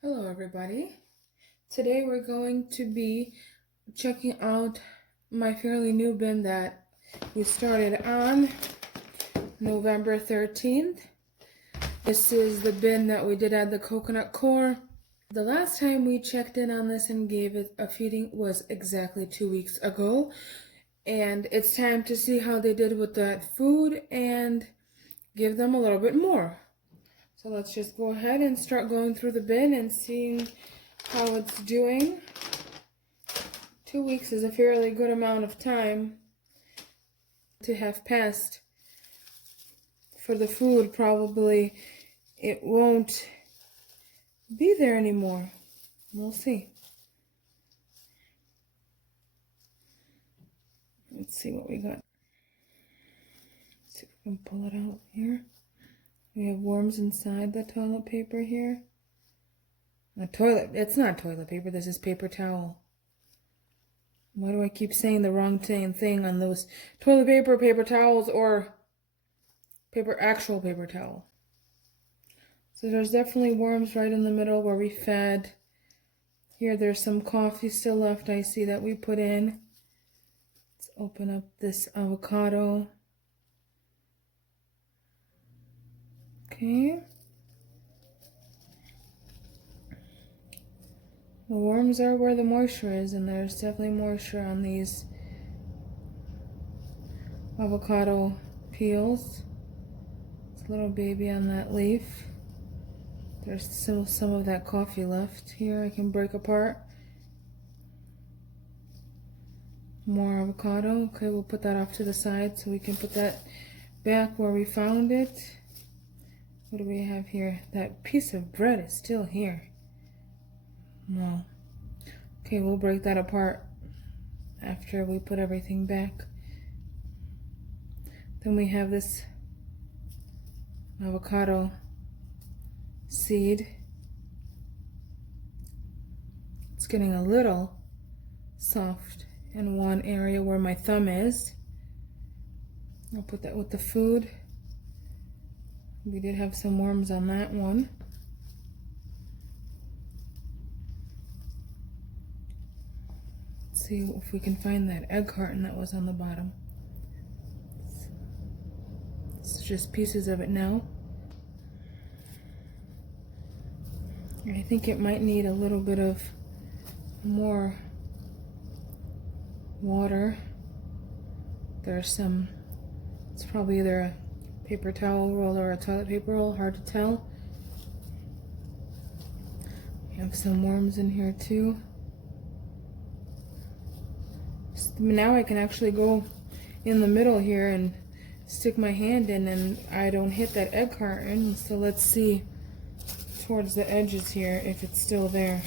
Hello everybody. Today we're going to be checking out my fairly new bin that we started on November 13th. This is the bin that we did at the coconut core. The last time we checked in on this and gave it a feeding was exactly 2 weeks ago. And it's time to see how they did with that food and give them a little bit more. So let's just go ahead and start going through the bin and seeing how it's doing. 2 weeks is a fairly good amount of time to have passed. For the food, probably it won't be there anymore. We'll see. Let's see what we got. Let's see if we can pull it out here. We have worms inside the toilet paper here. It's not toilet paper, this is paper towel. Why do I keep saying the wrong thing on those toilet paper, paper towels, or actual paper towel? So there's definitely worms right in the middle where we fed. Here there's some coffee still left, I see, that we put in. Let's open up this avocado. Okay. The worms are where the moisture is, and there's definitely moisture on these avocado peels. It's a little baby on that leaf. There's still some of that coffee left here I can break apart. More avocado. Okay, we'll put that off to the side so we can put that back where we found it. What do we have here? That piece of bread is still here. No. Okay, we'll break that apart after we put everything back. Then we have this avocado seed. It's getting a little soft in one area where my thumb is. I'll put that with the food. We did have some worms on that one. Let's see if we can find that egg carton that was on the bottom. It's just pieces of it now. I think it might need a little bit of more water. There's some, it's probably either a paper towel roll or a toilet paper roll, hard to tell. We have some worms in here too. Now I can actually go in the middle here and stick my hand in and I don't hit that egg carton. So let's see towards the edges here if it's still there.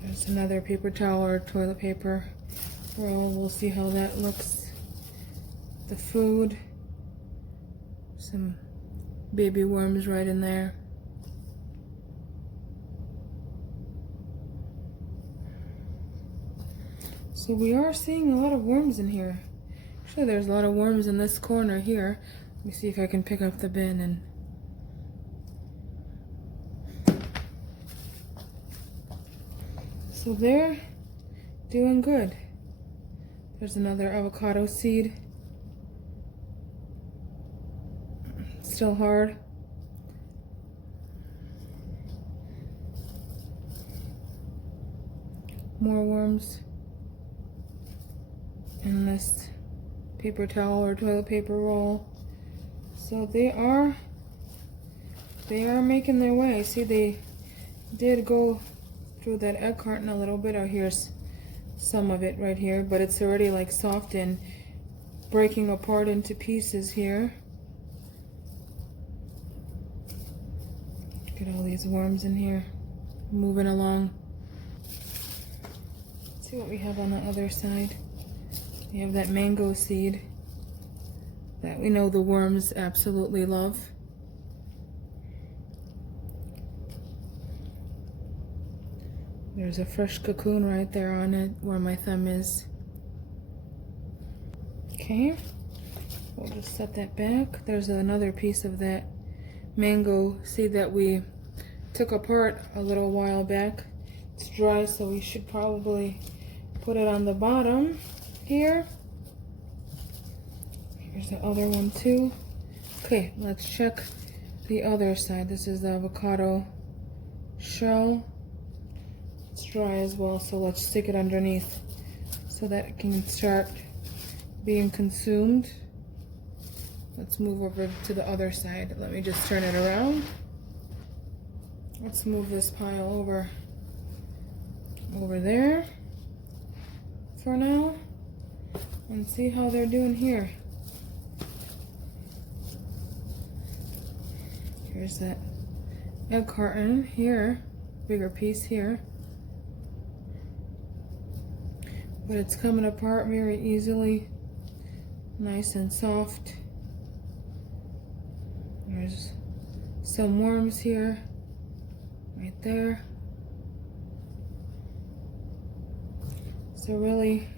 There's another paper towel or toilet paper roll. We'll see how that looks. The food, some baby worms right in there. So we are seeing a lot of worms in here. Actually, there's a lot of worms in this corner here. Let me see if I can pick up the bin and so they're doing good. There's another avocado seed. Still hard. More worms in this paper towel or toilet paper roll. So they are making their way. See, they did go through that egg carton a little bit. Oh, here's some of it right here, but it's already like soft and breaking apart into pieces here. Look at all these worms in here, moving along. Let's see what we have on the other side. We have that mango seed that we know the worms absolutely love. There's a fresh cocoon right there on it where my thumb is. Okay, we'll just set that back. There's another piece of that mango seed that we took apart a little while back. It's dry, so we should probably put it on the bottom here. Here's the other one too. Okay, let's check the other side. This is the avocado shell. It's dry as well, so let's stick it underneath so that it can start being consumed. Let's move over to the other side. Let me just turn it around. Let's move this pile over there for now and see how they're doing here. Here's that egg carton here, bigger piece here. But it's coming apart very easily, nice and soft. There's some worms here, right there. So really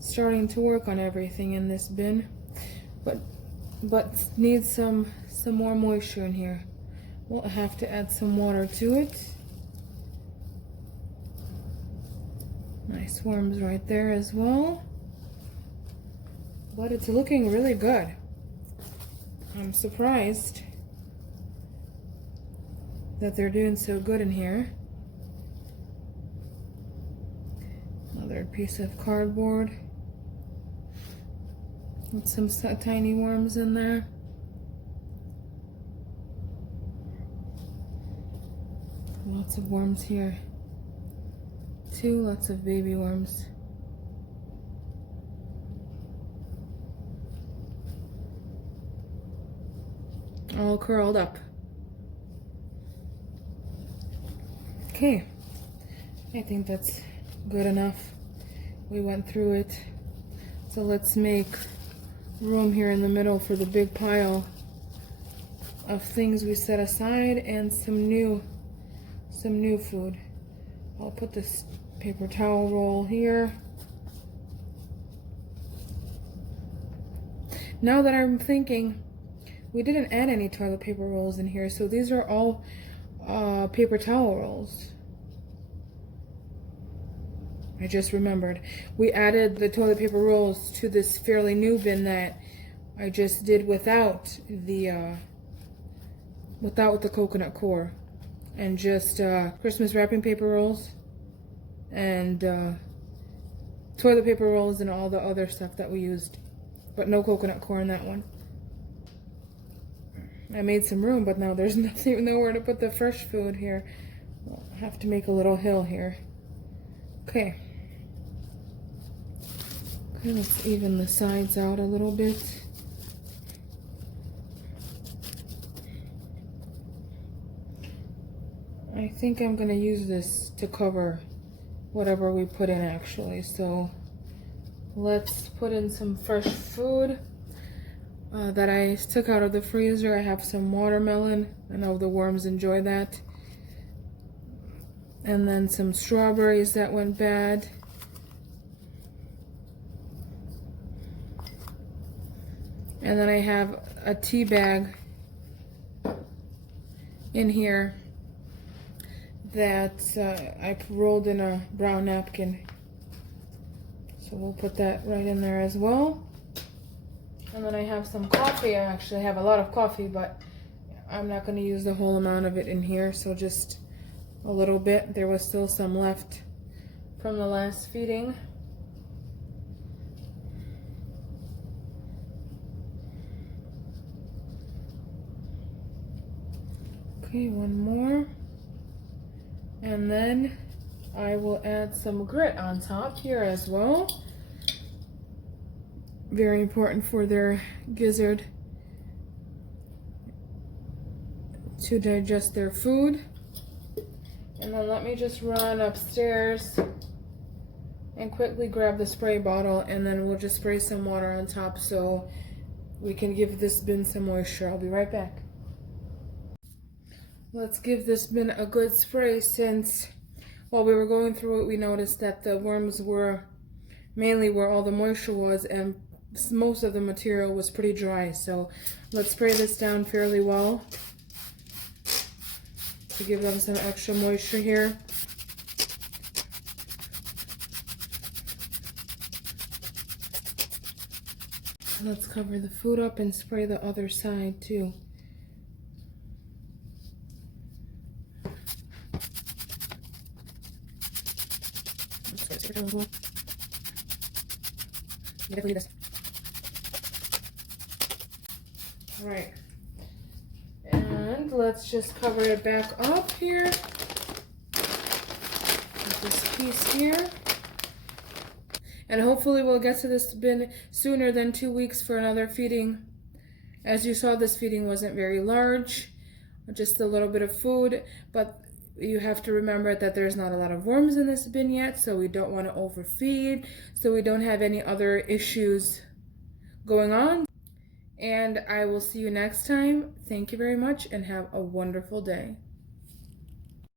starting to work on everything in this bin, but needs some more moisture in here. We'll have to add some water to it. Nice worms right there as well. But it's looking really good. I'm surprised that they're doing so good in here. Another piece of cardboard with some tiny worms in there. Lots of worms here too, lots of baby worms. All curled up. Okay, I think that's good enough. We went through it. So let's make room here in the middle for the big pile of things we set aside and some new food. I'll put this paper towel roll here. Now that I'm thinking, we didn't add any toilet paper rolls in here, so these are all paper towel rolls. I just remembered. We added the toilet paper rolls to this fairly new bin that I just did without the coconut core, and just Christmas wrapping paper rolls and toilet paper rolls and all the other stuff that we used, but no coconut core in that one. I made some room, but now there's nowhere to put the fresh food here. We'll have to make a little hill here. Okay, let's even the sides out a little bit. I think I'm gonna use this to cover whatever we put in actually. So let's put in some fresh food that I took out of the freezer. I have some watermelon. I know the worms enjoy that. And then some strawberries that went bad. And then I have a tea bag in here that I rolled in a brown napkin. So we'll put that right in there as well. And then I have some coffee. I actually have a lot of coffee, but I'm not going to use the whole amount of it in here, so just a little bit. There was still some left from the last feeding. Okay, one more. And then I will add some grit on top here as well. Very important for their gizzard to digest their food. And then let me just run upstairs and quickly grab the spray bottle, and then we'll just spray some water on top so we can give this bin some moisture. I'll be right back. Let's give this bin a good spray, since while we were going through it, we noticed that the worms were mainly where all the moisture was, and most of the material was pretty dry. So let's spray this down fairly well. to give them some extra moisture here. Let's cover the food up and spray the other side too. All right, and let's just cover it back up here with this piece here. And hopefully we'll get to this bin sooner than 2 weeks for another feeding. As you saw, this feeding wasn't very large, just a little bit of food, but you have to remember that there's not a lot of worms in this bin yet, so we don't want to overfeed, so we don't have any other issues going on. And I will see you next time. Thank you very much and have a wonderful day.